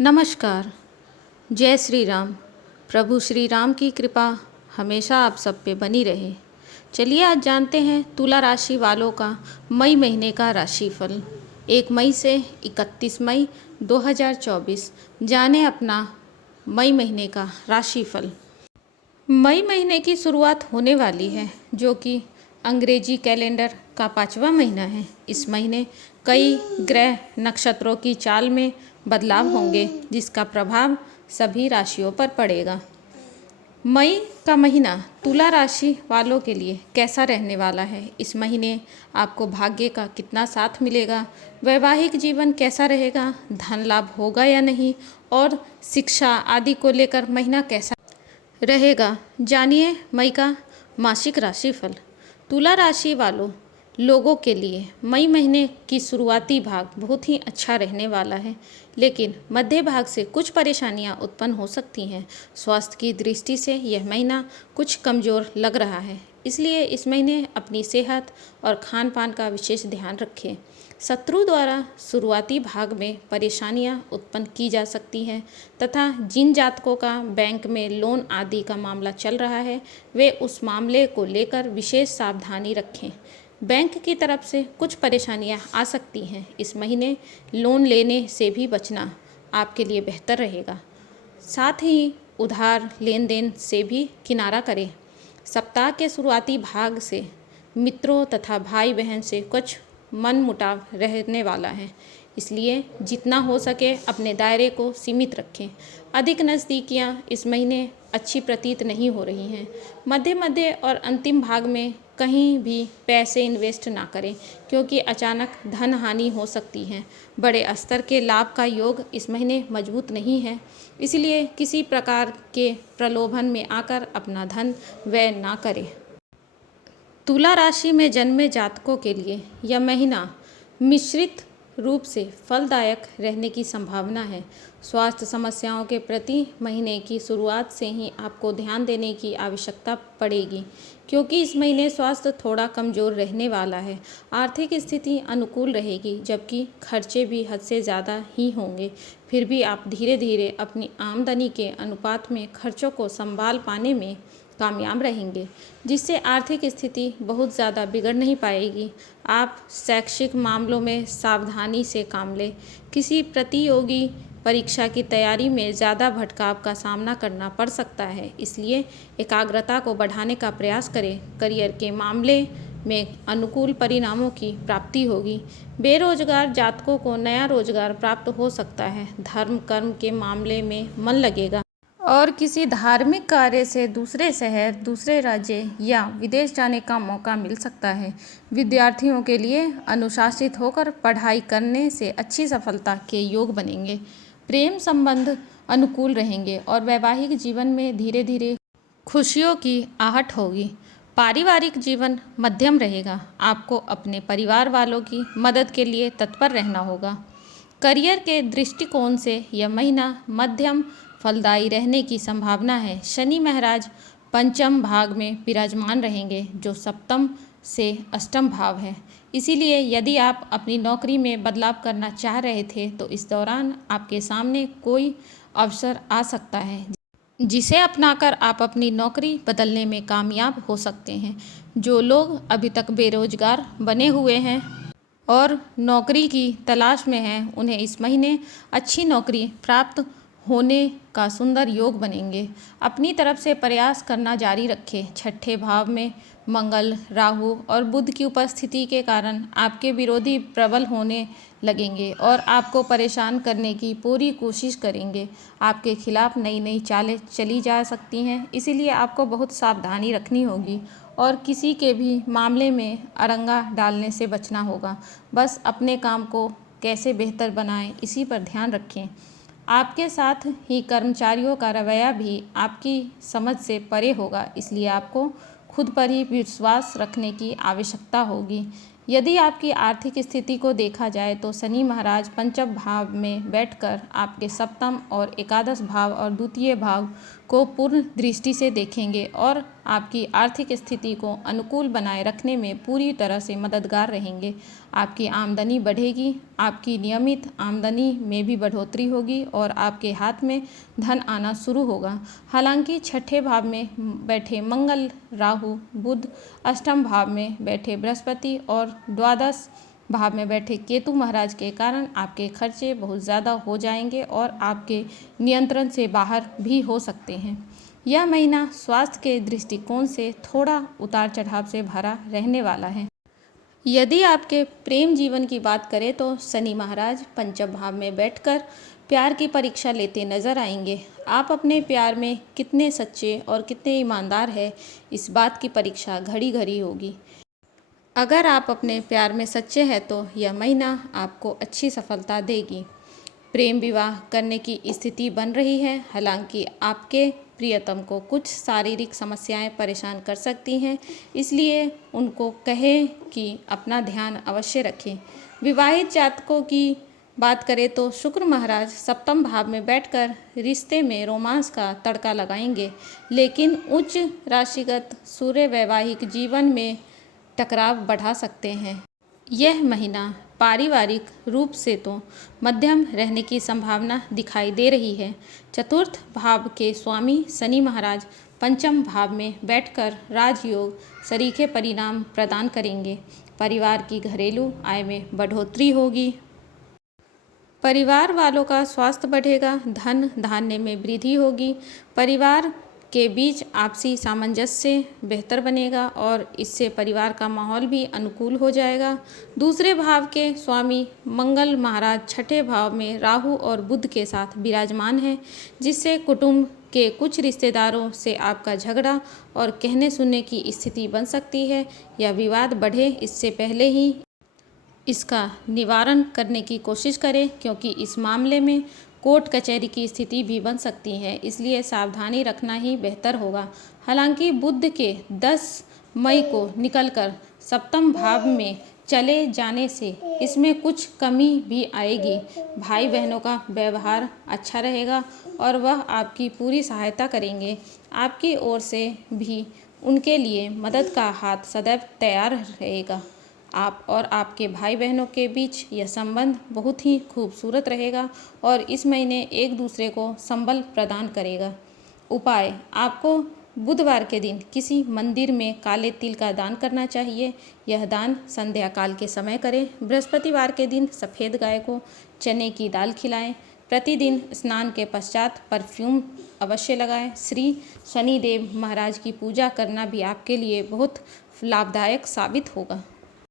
नमस्कार। जय श्री राम। प्रभु श्री राम की कृपा हमेशा आप सब पे बनी रहे। चलिए आज जानते हैं तुला राशि वालों का मई महीने का राशिफल 1 मई से 31 मई 2024। जाने अपना मई महीने का राशिफल। मई महीने की शुरुआत होने वाली है जो कि अंग्रेजी कैलेंडर का 5वां महीना है। इस महीने कई ग्रह नक्षत्रों की चाल में बदलाव होंगे जिसका प्रभाव सभी राशियों पर पड़ेगा। मई का महीना तुला राशि वालों के लिए कैसा रहने वाला है? इस महीने आपको भाग्य का कितना साथ मिलेगा? वैवाहिक जीवन कैसा रहेगा? धन लाभ होगा या नहीं? और शिक्षा आदि को लेकर महीना कैसा रहेगा? जानिए मई का मासिक राशिफल। तुला राशि वालों लोगों के लिए मई महीने की शुरुआती भाग बहुत ही अच्छा रहने वाला है, लेकिन मध्य भाग से कुछ परेशानियां उत्पन्न हो सकती हैं। स्वास्थ्य की दृष्टि से यह महीना कुछ कमज़ोर लग रहा है, इसलिए इस महीने अपनी सेहत और खान पान का विशेष ध्यान रखें। शत्रु द्वारा शुरुआती भाग में परेशानियां उत्पन्न की जा सकती हैं तथा जिन जातकों का बैंक में लोन आदि का मामला चल रहा है वे उस मामले को लेकर विशेष सावधानी रखें। बैंक की तरफ से कुछ परेशानियां आ सकती हैं। इस महीने लोन लेने से भी बचना आपके लिए बेहतर रहेगा। साथ ही उधार लेन देन से भी किनारा करें। सप्ताह के शुरुआती भाग से मित्रों तथा भाई बहन से कुछ मनमुटाव रहने वाला है, इसलिए जितना हो सके अपने दायरे को सीमित रखें। अधिक नज़दीकियां इस महीने अच्छी प्रतीत नहीं हो रही हैं। मध्य मध्य और अंतिम भाग में कहीं भी पैसे इन्वेस्ट ना करें क्योंकि अचानक धन हानि हो सकती है। बड़े स्तर के लाभ का योग इस महीने मजबूत नहीं है, इसलिए किसी प्रकार के प्रलोभन में आकर अपना धन व्यय ना करें। तुला राशि में जन्मे जातकों के लिए यह महीना मिश्रित रूप से फलदायक रहने की संभावना है। स्वास्थ्य समस्याओं के प्रति महीने की शुरुआत से ही आपको ध्यान देने की आवश्यकता पड़ेगी क्योंकि इस महीने स्वास्थ्य थोड़ा कमज़ोर रहने वाला है। आर्थिक स्थिति अनुकूल रहेगी जबकि खर्चे भी हद से ज़्यादा ही होंगे। फिर भी आप धीरे धीरे अपनी आमदनी के अनुपात में खर्चों को संभाल पाने में कामयाब रहेंगे, जिससे आर्थिक स्थिति बहुत ज़्यादा बिगड़ नहीं पाएगी। आप शैक्षिक मामलों में सावधानी से काम लें। किसी प्रतियोगी परीक्षा की तैयारी में ज़्यादा भटकाव का सामना करना पड़ सकता है, इसलिए एकाग्रता को बढ़ाने का प्रयास करें। करियर के मामले में अनुकूल परिणामों की प्राप्ति होगी। बेरोजगार जातकों को नया रोजगार प्राप्त हो सकता है। धर्म कर्म के मामले में मन लगेगा और किसी धार्मिक कार्य से दूसरे शहर, दूसरे राज्य या विदेश जाने का मौका मिल सकता है। विद्यार्थियों के लिए अनुशासित होकर पढ़ाई करने से अच्छी सफलता के योग बनेंगे। प्रेम संबंध अनुकूल रहेंगे और वैवाहिक जीवन में धीरे धीरे खुशियों की आहट होगी। पारिवारिक जीवन मध्यम रहेगा। आपको अपने परिवार वालों की मदद के लिए तत्पर रहना होगा। करियर के दृष्टिकोण से यह महीना मध्यम फलदायी रहने की संभावना है। शनि महाराज पंचम भाग में विराजमान रहेंगे जो सप्तम से अष्टम भाव है, इसीलिए यदि आप अपनी नौकरी में बदलाव करना चाह रहे थे तो इस दौरान आपके सामने कोई अवसर आ सकता है जिसे अपनाकर आप अपनी नौकरी बदलने में कामयाब हो सकते हैं। जो लोग अभी तक बेरोजगार बने हुए हैं और नौकरी की तलाश में हैं उन्हें इस महीने अच्छी नौकरी प्राप्त होने का सुंदर योग बनेंगे। अपनी तरफ से प्रयास करना जारी रखें। छठे भाव में मंगल, राहु और बुध की उपस्थिति के कारण आपके विरोधी प्रबल होने लगेंगे और आपको परेशान करने की पूरी कोशिश करेंगे। आपके खिलाफ नई नई चालें चली जा सकती हैं, इसीलिए आपको बहुत सावधानी रखनी होगी और किसी के भी मामले में अड़ंगा डालने से बचना होगा। बस अपने काम को कैसे बेहतर बनाएं इसी पर ध्यान रखें। आपके साथ ही कर्मचारियों का रवैया भी आपकी समझ से परे होगा, इसलिए आपको खुद पर ही विश्वास रखने की आवश्यकता होगी। यदि आपकी आर्थिक स्थिति को देखा जाए तो शनि महाराज पंचम भाव में बैठकर आपके सप्तम और एकादश भाव और द्वितीय भाव को पूर्ण दृष्टि से देखेंगे और आपकी आर्थिक स्थिति को अनुकूल बनाए रखने में पूरी तरह से मददगार रहेंगे। आपकी आमदनी बढ़ेगी, आपकी नियमित आमदनी में भी बढ़ोतरी होगी और आपके हाथ में धन आना शुरू होगा। हालांकि छठे भाव में बैठे मंगल, राहु, बुध, अष्टम भाव में बैठे बृहस्पति और द्वादश भाव में बैठे केतु महाराज के कारण आपके खर्चे बहुत ज़्यादा हो जाएंगे और आपके नियंत्रण से बाहर भी हो सकते हैं। यह महीना स्वास्थ्य के दृष्टिकोण से थोड़ा उतार चढ़ाव से भरा रहने वाला है। यदि आपके प्रेम जीवन की बात करें तो शनि महाराज पंचम भाव में बैठकर प्यार की परीक्षा लेते नजर आएंगे। आप अपने प्यार में कितने सच्चे और कितने ईमानदार हैं, इस बात की परीक्षा घड़ी घड़ी होगी। अगर आप अपने प्यार में सच्चे हैं तो यह महीना आपको अच्छी सफलता देगी। प्रेम विवाह करने की स्थिति बन रही है। हालांकि आपके प्रियतम को कुछ शारीरिक समस्याएं परेशान कर सकती हैं, इसलिए उनको कहें कि अपना ध्यान अवश्य रखें। विवाहित जातकों की बात करें तो शुक्र महाराज सप्तम भाव में बैठकर रिश्ते में रोमांस का तड़का लगाएंगे, लेकिन उच्च राशिगत सूर्य वैवाहिक जीवन में टकराव बढ़ा सकते हैं। यह महीना पारिवारिक रूप से तो मध्यम रहने की संभावना दिखाई दे रही है। चतुर्थ भाव के स्वामी शनि महाराज पंचम भाव में बैठकर राजयोग सरीखे परिणाम प्रदान करेंगे। परिवार की घरेलू आय में बढ़ोतरी होगी। परिवार वालों का स्वास्थ्य बढ़ेगा, धन धान्य में वृद्धि होगी। परिवार के बीच आपसी सामंजस्य बेहतर बनेगा और इससे परिवार का माहौल भी अनुकूल हो जाएगा। दूसरे भाव के स्वामी मंगल महाराज छठे भाव में राहु और बुध के साथ विराजमान हैं, जिससे कुटुंब के कुछ रिश्तेदारों से आपका झगड़ा और कहने सुनने की स्थिति बन सकती है या विवाद बढ़े। इससे पहले ही इसका निवारण करने की कोशिश करें, क्योंकि इस मामले में कोर्ट कचहरी की स्थिति भी बन सकती है, इसलिए सावधानी रखना ही बेहतर होगा। हालांकि बुध के 10 मई को निकलकर सप्तम भाव में चले जाने से इसमें कुछ कमी भी आएगी। भाई बहनों का व्यवहार अच्छा रहेगा और वह आपकी पूरी सहायता करेंगे। आपकी ओर से भी उनके लिए मदद का हाथ सदैव तैयार रहेगा। आप और आपके भाई बहनों के बीच यह संबंध बहुत ही खूबसूरत रहेगा और इस महीने एक दूसरे को संबल प्रदान करेगा। उपाय: आपको बुधवार के दिन किसी मंदिर में काले तिल का दान करना चाहिए। यह दान संध्या काल के समय करें। बृहस्पतिवार के दिन सफ़ेद गाय को चने की दाल खिलाएं। प्रतिदिन स्नान के पश्चात परफ्यूम अवश्य लगाएं। श्री शनिदेव महाराज की पूजा करना भी आपके लिए बहुत लाभदायक साबित होगा।